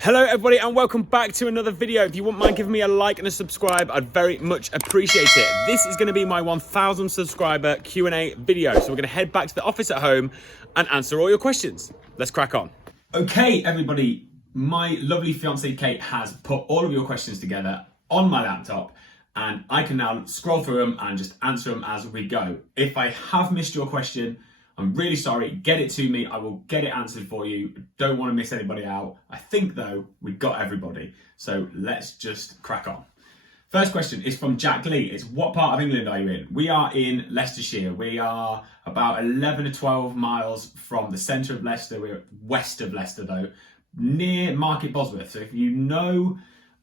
Hello everybody and welcome back to another video. If you wouldn't mind giving me a like and a subscribe, I'd very much appreciate it. This is going to be my 1000 subscriber Q&A video. So we're going to head back to the office at home and answer all your questions. Let's crack on. Okay everybody, my lovely fiancée Kate has put all of your questions together on my laptop and I can now scroll through them and just answer them as we go. If I have missed your question, I'm really sorry, get it to me, I will get it answered for you. Don't want to miss anybody out. I think though, we got everybody. So let's just crack on. First question is from Jack Lee. It's what part of England are you in? We are in Leicestershire. We are about 11 to 12 miles from the centre of Leicester. We're west of Leicester though, near Market Bosworth. So if you know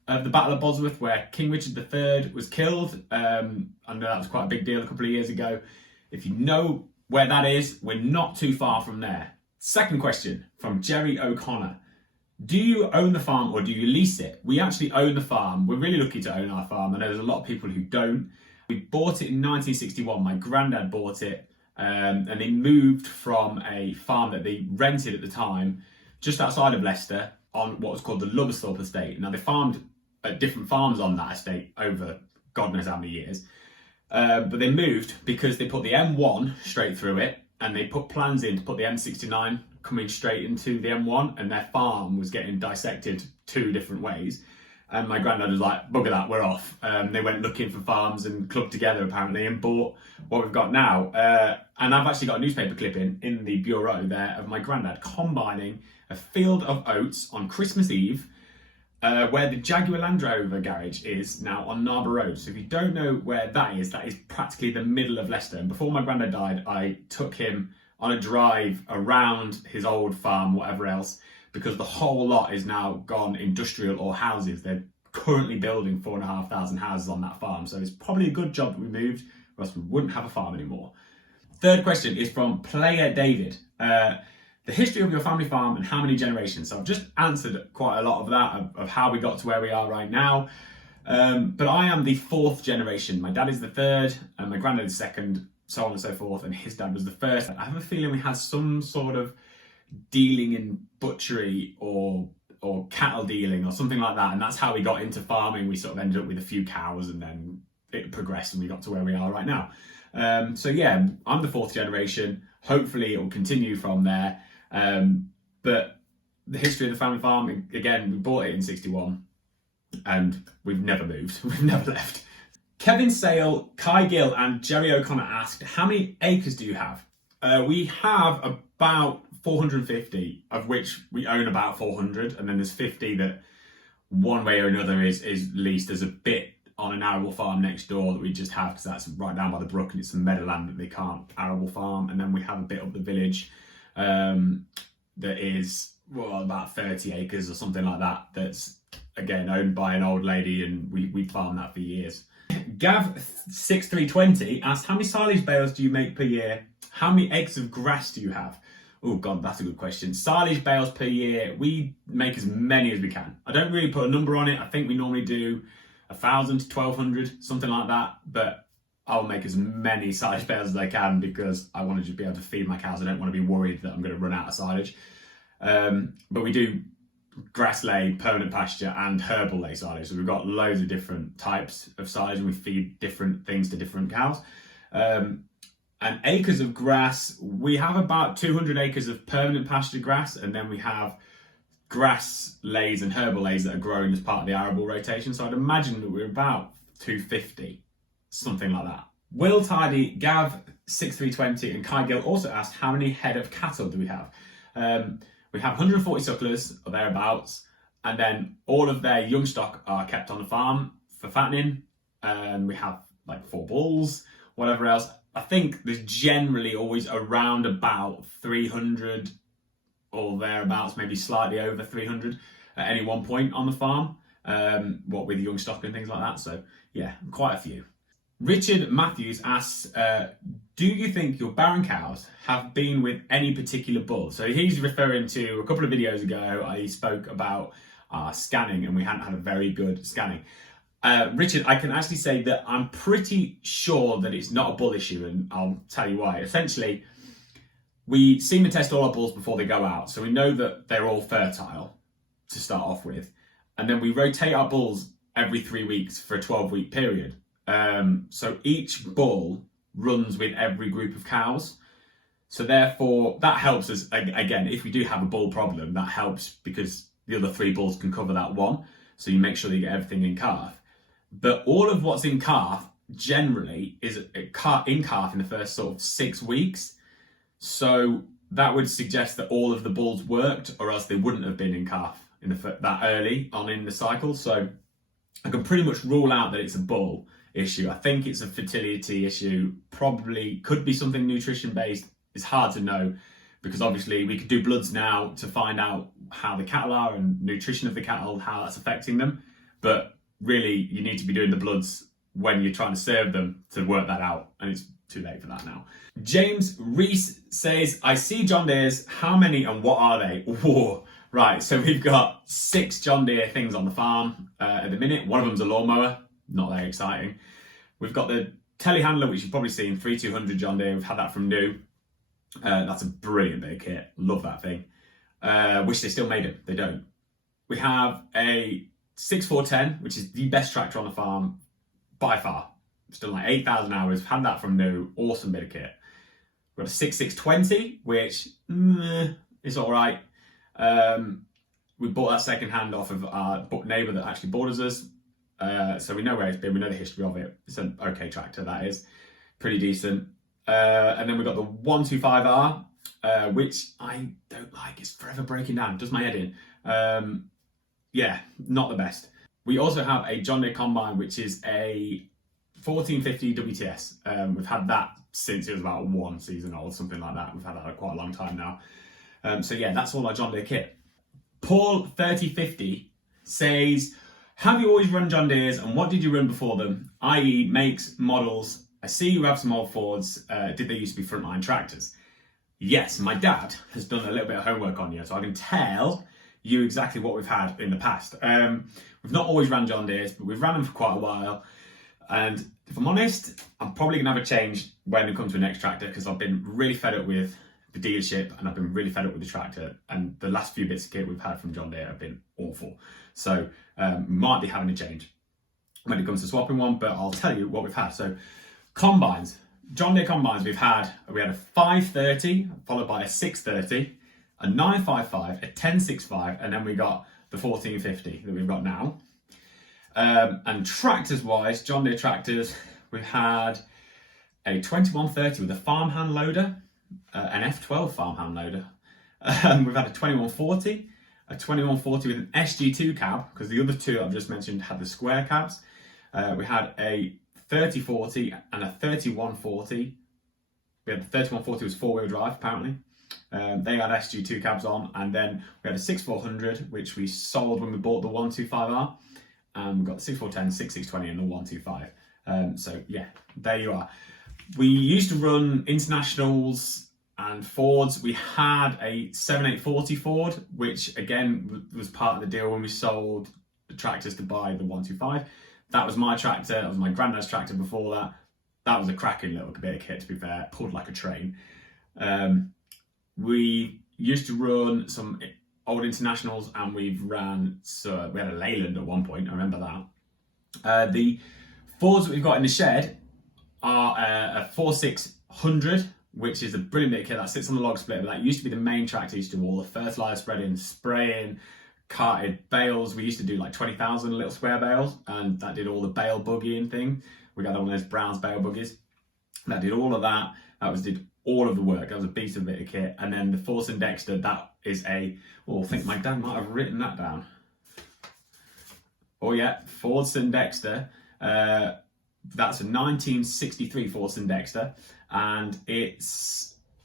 of the Battle of Bosworth where King Richard III was killed, I know that was quite a big deal a couple of years ago. If you know where that is, we're not too far from there. Second question from Jerry O'Connor. Do you own the farm or do you lease it? We actually own the farm. We're really lucky to own our farm. I know there's a lot of people who don't. We bought it in 1961. My granddad bought it and they moved from a farm that they rented at the time just outside of Leicester on what was called the Lubbersthorpe estate. Now they farmed at different farms on that estate over God knows how many years. But they moved because they put the M1 straight through it and they put plans in to put the M69 coming straight into the M1 and their farm was getting dissected two different ways. And my granddad was like, bugger that, we're off. They went looking for farms and clubbed together apparently and bought what we've got now. And I've actually got a newspaper clipping in the bureau there of my granddad combining a field of oats on Christmas Eve where the Jaguar Land Rover garage is now on Narber Road. So if you don't know where that is practically the middle of Leicester. And before my granddad died, I took him on a drive around his old farm, whatever else, because the whole lot is now gone industrial or houses. They're currently building 4,500 houses on that farm. So it's probably a good job that we moved, or else we wouldn't have a farm anymore. Third question is from Player David. The history of your family farm and how many generations. So I've just answered quite a lot of that, of how we got to where we are right now. But I am the fourth generation. My dad is the third and my granddad is second, so on and so forth. And his dad was the first. I have a feeling we had some sort of dealing in butchery or cattle dealing or something like that. And that's how we got into farming. We sort of ended up with a few cows and then it progressed and we got to where we are right now. So yeah, I'm the fourth generation. Hopefully it will continue from there. But the history of the family farm, again, we bought it in 61 and we've never moved. We've never left. Kevin Sale, Kai Gill and Jerry O'Connor asked, how many acres do you have? We have about 450, of which we own about 400. And then there's 50 that one way or another is leased. There's a bit on an arable farm next door that we just have because that's right down by the brook and it's some meadowland that they can't arable farm. And then we have a bit up the village that is about 30 acres or something like that. That's again owned by an old lady and we farm that for years. Gav6320 asked, how many silage bales do you make per year? How many acres of grass do you have? Oh God, that's a good question. Silage bales per year, we make as many as we can. I don't really put a number on it. I think we normally do 1,000 to 1,200, something like that. But I'll make as many silage bales as I can because I want to just be able to feed my cows. I don't want to be worried that I'm going to run out of silage. But we do grass lay, permanent pasture and herbal lay silage. So we've got loads of different types of silage and we feed different things to different cows. And acres of grass, we have about 200 acres of permanent pasture grass, and then we have grass lays and herbal lays that are grown as part of the arable rotation. So I'd imagine that we're about 250, something like that. Will Tidy, Gav6320 and Kai Gill also asked, how many head of cattle do we have? We have 140 sucklers or thereabouts, and then all of their young stock are kept on the farm for fattening. We have like 4 bulls, whatever else. I think there's generally always around about 300 or thereabouts, maybe slightly over 300 at any one point on the farm, what with young stock and things like that. So yeah, quite a few. Richard Matthews asks, do you think your barren cows have been with any particular bull? So he's referring to a couple of videos ago, I spoke about scanning and we hadn't had a very good scanning. Richard, I can actually say that I'm pretty sure that it's not a bull issue, and I'll tell you why. Essentially, we semen test all our bulls before they go out, so we know that they're all fertile. to start off with. And then we rotate our bulls every 3 weeks for a 12-week period. So each bull runs with every group of cows. So therefore, that helps us, again, if we do have a bull problem, that helps because the other 3 bulls can cover that one. So you make sure that you get everything in calf. But all of what's in calf generally is in calf in the first sort of 6 weeks. So that would suggest that all of the bulls worked, or else they wouldn't have been in calf that early on in the cycle. So I can pretty much rule out that it's a bull issue. I think it's a fertility issue. Probably could be something nutrition based. It's hard to know because obviously we could do bloods now to find out how the cattle are and nutrition of the cattle, how that's affecting them. But really, you need to be doing the bloods when you're trying to serve them to work that out, and it's too late for that now. James Reese says, I see John Deere's. How many and what are they? Whoa. Right, so we've got 6 John Deere things on the farm at the minute. One of them's a lawnmower, not that exciting. We've got the telehandler, which you've probably seen, 3200 John Deere. We've had that from new. That's a brilliant bit of kit. Love that thing. Wish they still made it. They don't. We have a 6410, which is the best tractor on the farm by far. It's done like 8,000 hours. Had that from new. Awesome bit of kit. We've got a 6620, which is all right. We bought that second hand off of our neighbour that actually borders us. So we know where it's been. We know the history of it. It's an okay tractor, that is. Pretty decent. And then we've got the 125R, which I don't like. It's forever breaking down. Does my head in. Yeah, not the best. We also have a John Deere combine, which is a 1450 WTS. We've had that since it was about 1 season old, something like that. We've had that for quite a long time now. So yeah, that's all our John Deere kit. Paul 3050 says, have you always run John Deere's and what did you run before them? I.e. makes, models. I see you have some old Fords. Did they used to be frontline tractors? Yes, my dad has done a little bit of homework on you, so I can tell you exactly what we've had in the past. We've not always ran John Deere's, but we've ran them for quite a while. And if I'm honest, I'm probably gonna have a change when it comes to the next tractor because I've been really fed up with the dealership and I've been really fed up with the tractor. And the last few bits of kit we've had from John Deere have been awful. So might be having a change when it comes to swapping one, but I'll tell you what we've had. So combines, John Deere combines, we had a 530 followed by a 630, a 955, a 1065, and then we got the 1450 that we've got now. And tractors wise, John Deere tractors, we had a 2130 with a farm hand loader, an F12 farm hand loader. We've had a 2140, a 2140 with an SG2 cab, because the other two I've just mentioned had the square cabs. We had a 3040 and a 3140. We had the 3140 was 4-wheel drive apparently. They had SG2 cabs on, and then we had a 6400 which we sold when we bought the 125R, and we've got the 6410, 6620 and the 125. So yeah, there you are. We used to run Internationals and Fords. We had a 7840 Ford, which again was part of the deal when we sold the tractors to buy the 125. That was my tractor, that was my granddad's tractor before that. That was a cracking little bit of kit, to be fair, pulled like a train. We used to run some old Internationals, and we had a Leyland at one point, I remember that. The Fords that we've got in the shed are a 4600, which is a brilliant bit of kit that sits on the log split. But that used to be the main tractor. Used to do all the fertilizer spreading, spraying, carted bales. We used to do like 20,000 little square bales, and that did all the bale buggying thing. We got one of those Browns bale buggies. That did all of that. Did all of the work. That was a beast of a bit of kit. And then the Fordson Dexter, that is I think my dad might have written that down. Oh yeah, Fordson Dexter. That's a 1963 Fordson Dexter, and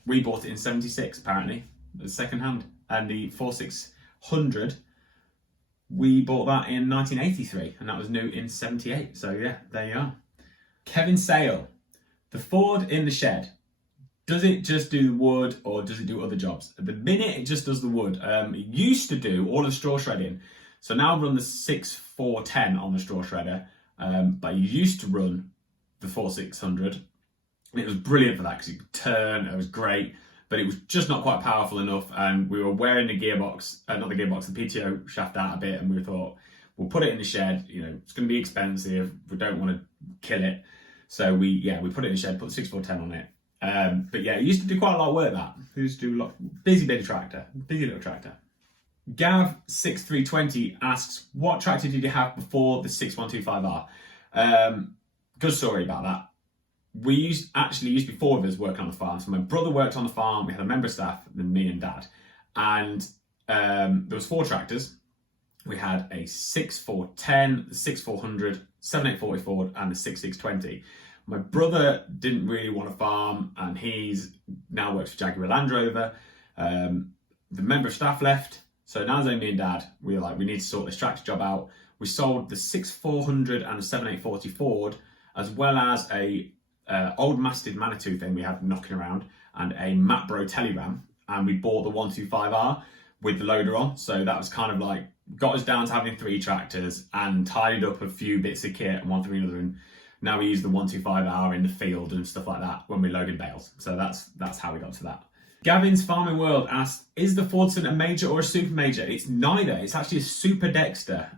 we bought it in 76 apparently, second hand. And the 4600, we bought that in 1983, and that was new in 78. So yeah, there you are. Kevin Sale, the Ford in the shed, does it just do wood or does it do other jobs? At the minute, it just does the wood. It used to do all the straw shredding. So now I run the 6410 on the straw shredder, but I used to run the 4600. And it was brilliant for that because you could turn, it was great. but it was just not quite powerful enough, and we were wearing the gearbox, not the gearbox, the PTO shaft out a bit, and we thought, we'll put it in the shed, you know, it's going to be expensive, we don't want to kill it. So we put it in the shed, put the 6410 on it. But yeah, it used to do quite a lot of work, that. It used to do a lot, busy little tractor. Gav6320 asks, what tractor did you have before the 6125R? Good story about that. We used to be 4 of us working on the farm. So my brother worked on the farm, we had a member of staff, then me and Dad. And there was 4 tractors. We had a 6410, the 6400, 7840 Ford, and the 6620. My brother didn't really want to farm, and he's now works for Jaguar Land Rover. The member of staff left, so now there's only me and Dad. We were like, we need to sort this tractor job out. We sold the 6400 and the 7840 Ford, as well as a old masted Manitou thing we had knocking around, and a Mapbro Teleram, and we bought the 125R with the loader on. So that was kind of like, got us down to having 3 tractors and tidied up a few bits of kit and one thing or another. And now we use the 125R in the field and stuff like that when we're loading bales. So that's how we got to that. Gavin's Farming World asked, is the Fordson a major or a super major? It's neither. It's actually a super Dexter.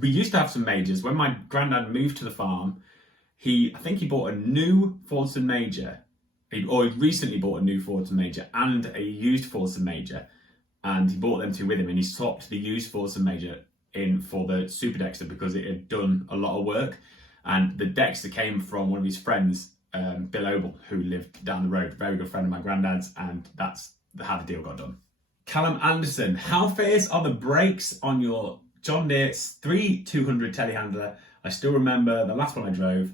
We used to have some majors. When my granddad moved to the farm, I think he bought a new Fordson major, or he recently bought a new Fordson major and a used Fordson major, and he bought them 2 with him, and he swapped the used Fordson major in for the super Dexter because it had done a lot of work. And the Dexter came from one of his friends, Bill Oble, who lived down the road, very good friend of my granddad's, and that's how the deal got done. Callum Anderson, how fierce are the brakes on your John Deere 3200 telehandler? I still remember the last one I drove,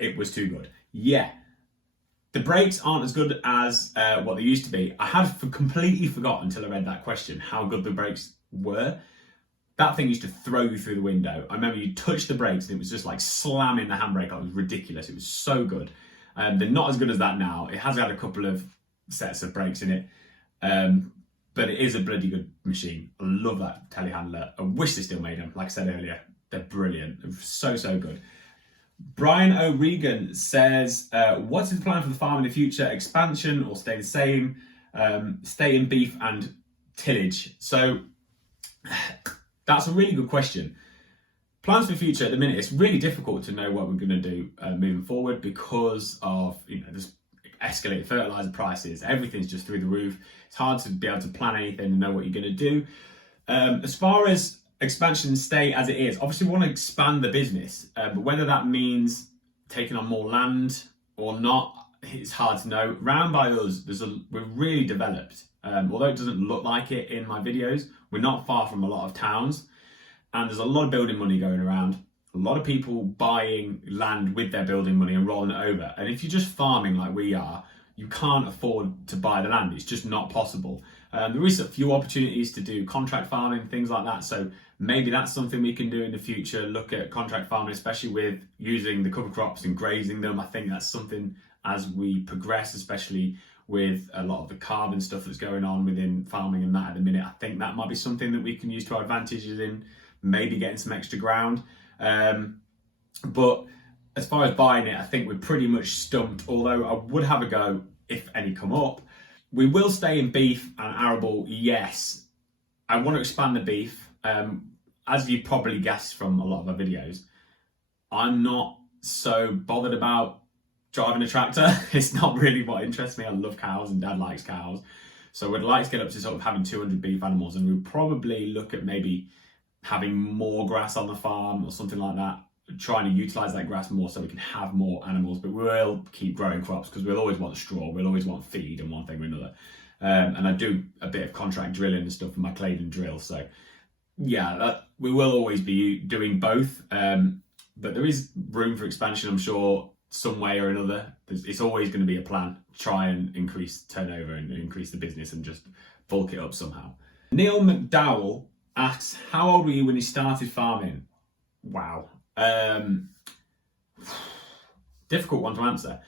it was too good. Yeah, the brakes aren't as good as what they used to be. I had completely forgotten until I read that question how good the brakes were. That thing used to throw you through the window. I remember you touched the brakes and it was just like slamming the handbrake on. It was ridiculous. It was so good. They're not as good as that now. It has had a couple of sets of brakes in it, but it is a bloody good machine. I love that telehandler. I wish they still made them. Like I said earlier, they're brilliant. They're so good. Brian O'Regan says, what's his plan for the farm in the future? Expansion or stay the same? Stay in beef and tillage. So that's a really good question. Plans for the future at the minute, it's really difficult to know what we're going to do moving forward because of, there's escalated fertilizer prices. Everything's just through the roof. It's hard to be able to plan anything and know what you're going to do. As far as expansion stay as it is, obviously we want to expand the business, but whether that means taking on more land or not, it's hard to know. Round by us, we're really developed. Although it doesn't look like it in my videos, we're not far from a lot of towns, and there's a lot of building money going around. A lot of people buying land with their building money and rolling it over. And if you're just farming like we are, you can't afford to buy the land. It's just not possible. There is a few opportunities to do contract farming, things like that. So maybe that's something we can do in the future, look at contract farming, especially with using the cover crops and grazing them. I think that's something as we progress, especially with a lot of the carbon stuff that's going on within farming and that at the minute. I think that might be something that we can use to our advantages in maybe getting some extra ground. But as far as buying it, I think we're pretty much stumped, although I would have a go if any come up. We will stay in beef and arable, yes. I want to expand the beef. As you probably guessed from a lot of our videos, I'm not so bothered about driving a tractor. It's not really what interests me. I love cows and Dad likes cows. So we'd like to get up to sort of having 200 beef animals, and we'd probably look at maybe having more grass on the farm or something like that, trying to utilise that grass more so we can have more animals. But we will keep growing crops because we'll always want the straw, we'll always want feed and one thing or another. And I do a bit of contract drilling and stuff for my Claydon drill. So yeah, we will always be doing both. But there is room for expansion, I'm sure, some way or another. It's always going to be a plan, try and increase turnover and increase the business and just bulk it up somehow. Neil McDowell asks, how old were you when you started farming? Wow. Difficult one to answer.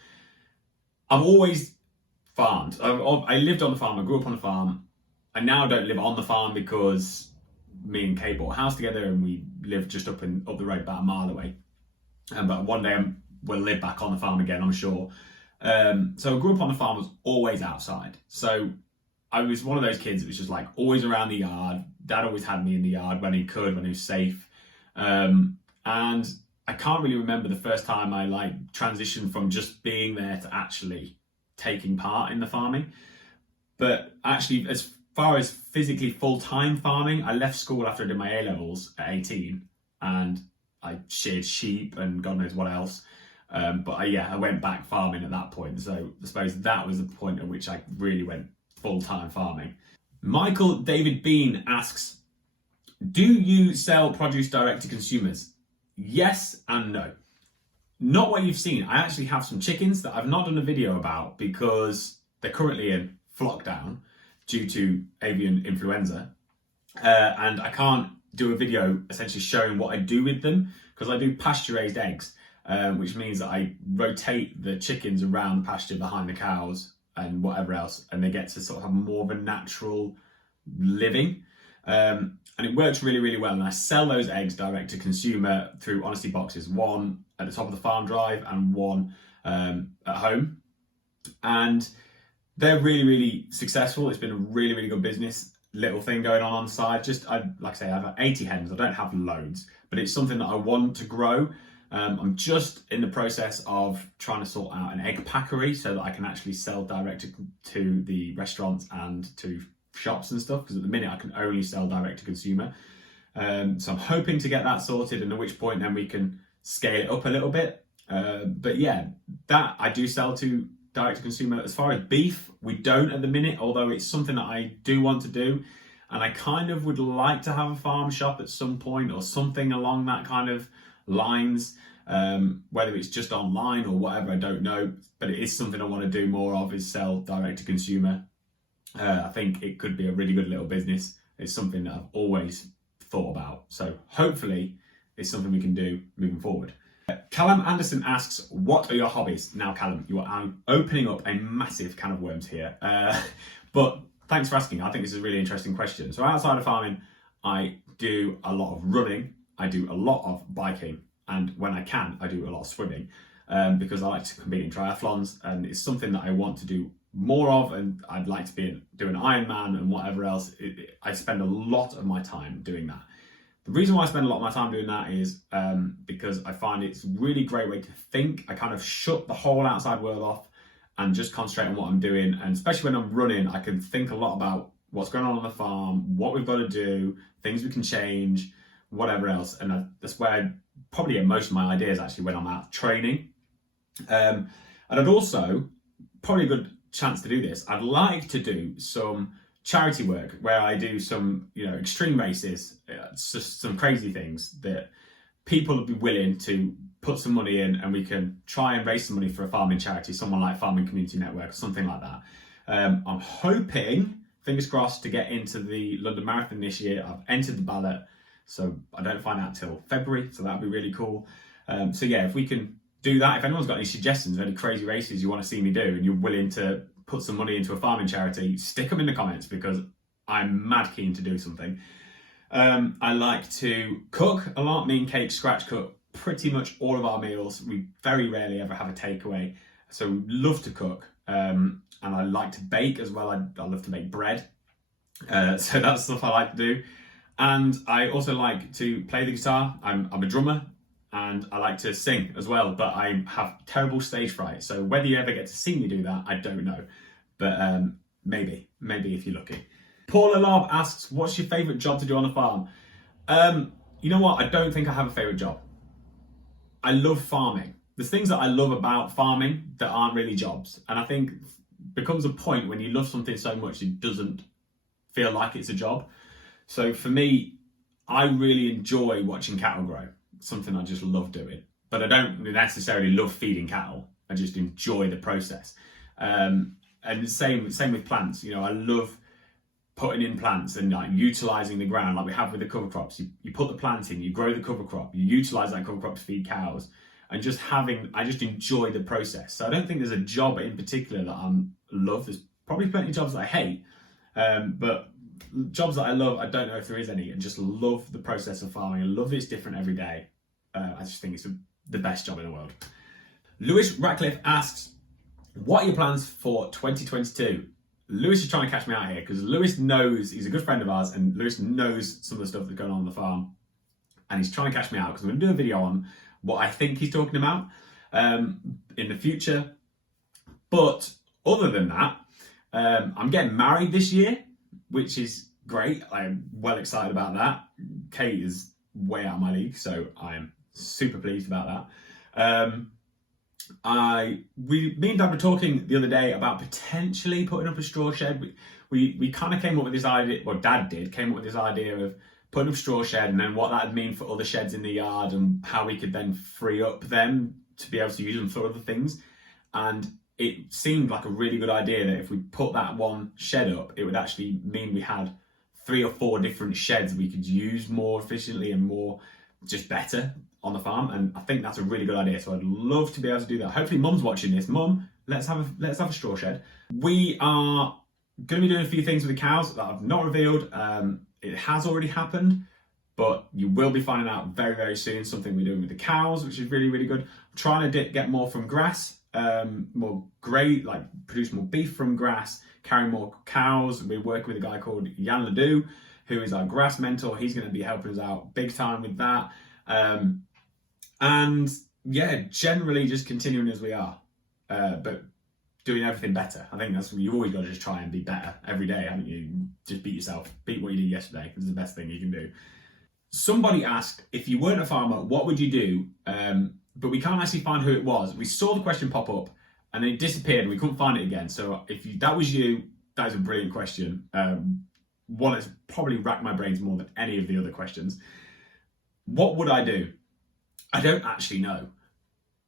I've always farmed. I lived on the farm, I grew up on the farm. I now don't live on the farm because me and Kate bought a house together and we live just up the road about a mile away. But one day we'll live back on the farm again, I'm sure. So I grew up on the farm, was always outside. So I was one of those kids that was just like always around the yard. Dad always had me in the yard when he could, when he was safe. And I can't really remember the first time I like transitioned from just being there to actually taking part in the farming. But actually, as far as physically full-time farming, I left school after I did my A-levels at 18, and I sheared sheep and God knows what else. But I went back farming at that point. So I suppose that was the point at which I really went full-time farming. Michael David Bean asks, do you sell produce direct to consumers? Yes and no. Not what you've seen. I actually have some chickens that I've not done a video about because they're currently in lockdown due to avian influenza. And I can't do a video essentially showing what I do with them because I do pasture raised eggs, which means that I rotate the chickens around the pasture behind the cows and whatever else, and they get to sort of have more of a natural living. And it works really, really well. And I sell those eggs direct to consumer through honesty boxes, one at the top of the farm drive and one at home. And they're really, really successful. It's been a really, really good business. Little thing going on the side. Like I say, I have 80 hens. I don't have loads, but it's something that I want to grow. I'm just in the process of trying to sort out an egg packery so that I can actually sell direct to the restaurants and to shops and stuff, because at the minute I can only sell direct to consumer. So I'm hoping to get that sorted, and at which point then we can scale it up a little bit. But yeah, that I do sell to direct to consumer. As far as beef, we don't at the minute, although it's something that I do want to do. And I kind of would like to have a farm shop at some point or something along that kind of lines, whether it's just online or whatever, I don't know. But it is something I want to do more of, is sell direct to consumer. I think it could be a really good little business. It's something that I've always thought about. So hopefully it's something we can do moving forward. Callum Anderson asks, what are your hobbies? Now, Callum, you are opening up a massive can of worms here. But thanks for asking. I think this is a really interesting question. So outside of farming, I do a lot of running. I do a lot of biking. And when I can, I do a lot of swimming because I like to compete in triathlons. And it's something that I want to do more of, and I'd like to be doing an Ironman and whatever else. I spend a lot of my time doing that. The reason why I spend a lot of my time doing that is because I find it's a really great way to think. I kind of shut the whole outside world off and just concentrate on what I'm doing. And especially when I'm running, I can think a lot about what's going on the farm, what we've got to do, things we can change, whatever else. And that's where I probably get most of my ideas actually when I'm out training. And I'd also, probably a good chance to do this, I'd like to do some charity work where I do some, extreme races, just some crazy things that people would be willing to put some money in, and we can try and raise some money for a farming charity, someone like Farming Community Network, something like that. I'm hoping, fingers crossed, to get into the London Marathon this year. I've entered the ballot, so I don't find out till February, so that'd be really cool. So yeah, if we can do that, if anyone's got any suggestions of any crazy races you want to see me do and you're willing to put some money into a farming charity, stick them in the comments because I'm mad keen to do something. I like to cook a lot. Me and Kate scratch cook pretty much all of our meals. We very rarely ever have a takeaway, so we love to cook. And I like to bake as well. I love to make bread. So that's stuff I like to do. And I also like to play the guitar. I'm a drummer. And I like to sing as well, but I have terrible stage fright. So whether you ever get to see me do that, I don't know. But maybe if you're lucky. Paul Alab asks, what's your favourite job to do on a farm? You know what? I don't think I have a favourite job. I love farming. There's things that I love about farming that aren't really jobs. And I think becomes a point when you love something so much, it doesn't feel like it's a job. So for me, I really enjoy watching cattle grow. Something I just love doing, but I don't necessarily love feeding cattle. I just enjoy the process. And the same with plants. I love putting in plants and like utilizing the ground like we have with the cover crops. You put the plant in, you grow the cover crop, you utilize that cover crop to feed cows, and I just enjoy the process. So I don't think there's a job in particular that I love. There's probably plenty of jobs that I hate, but jobs that I love, I don't know if there is any. I just love the process of farming. I love it's different every day. I just think it's the best job in the world. Lewis Ratcliffe asks, What are your plans for 2022? Lewis is trying to catch me out here because Lewis knows, he's a good friend of ours, and Lewis knows some of the stuff that's going on the farm. And he's trying to catch me out because I'm going to do a video on what I think he's talking about in the future. But other than that, I'm getting married this year, which is great. I'm well excited about that. Kate is way out of my league, so I'm super pleased about that. Me and Dad were talking the other day about potentially putting up a straw shed. We kind of came up with this idea, well, Dad came up with this idea of putting up a straw shed and then what that would mean for other sheds in the yard and how we could then free up them to be able to use them for other things. And it seemed like a really good idea that if we put that one shed up, it would actually mean we had 3 or 4 different sheds we could use more efficiently and more just better on the farm. And I think that's a really good idea. So I'd love to be able to do that. Hopefully Mum's watching this. Mum, let's have a straw shed. We are going to be doing a few things with the cows that I've not revealed. It has already happened, but you will be finding out very, very soon something we're doing with the cows, which is really, really good. I'm trying to get more from grass, more great, like produce more beef from grass, carry more cows. We're working with a guy called Jan Ledoux, who is our grass mentor. He's going to be helping us out big time with that. And yeah, generally just continuing as we are, but doing everything better. I think that's what you always got to just try and be better every day, haven't you? Just beat yourself, beat what you did yesterday. It's the best thing you can do. Somebody asked, if you weren't a farmer, what would you do? But we can't actually find who it was. We saw the question pop up and then it disappeared and we couldn't find it again. So if that was you, that is a brilliant question. One that's probably racked my brains more than any of the other questions. What would I do? I don't actually know.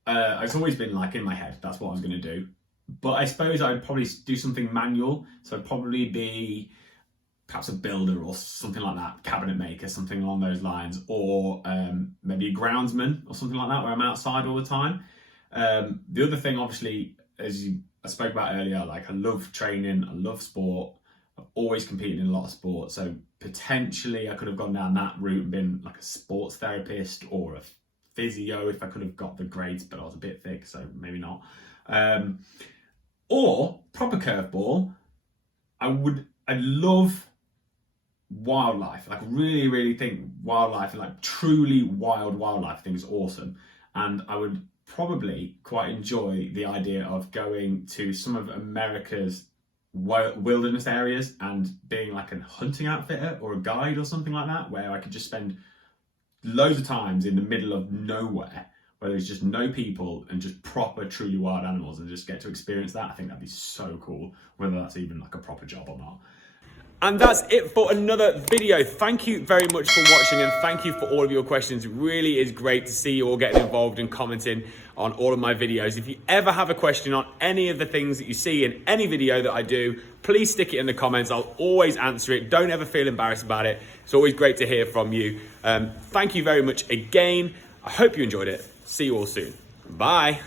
It's always been like in my head, that's what I was going to do. But I suppose I'd probably do something manual. So I'd probably be perhaps a builder or something like that, cabinet maker, something along those lines, or maybe a groundsman or something like that, where I'm outside all the time. The other thing, obviously, I spoke about earlier, like I love training, I love sport. I've always competed in a lot of sport. So potentially I could have gone down that route and been like a sports therapist or a physio if I could have got the grades, but I was a bit thick, so maybe not. Or proper curveball, I love wildlife. Like really, really think wildlife, like truly wild wildlife, I think is awesome. And I would probably quite enjoy the idea of going to some of America's wilderness areas and being like a hunting outfitter or a guide or something like that, where I could just spend loads of times in the middle of nowhere where there's just no people and just proper truly wild animals and just get to experience that. I think that'd be so cool, whether that's even like a proper job or not. And that's it for another video. Thank you very much for watching and thank you for all of your questions. It really is great to see you all getting involved and commenting on all of my videos. If you ever have a question on any of the things that you see in any video that I do, please stick it in the comments. I'll always answer it. Don't ever feel embarrassed about it. It's always great to hear from you. Thank you very much again. I hope you enjoyed it. See you all soon. Bye.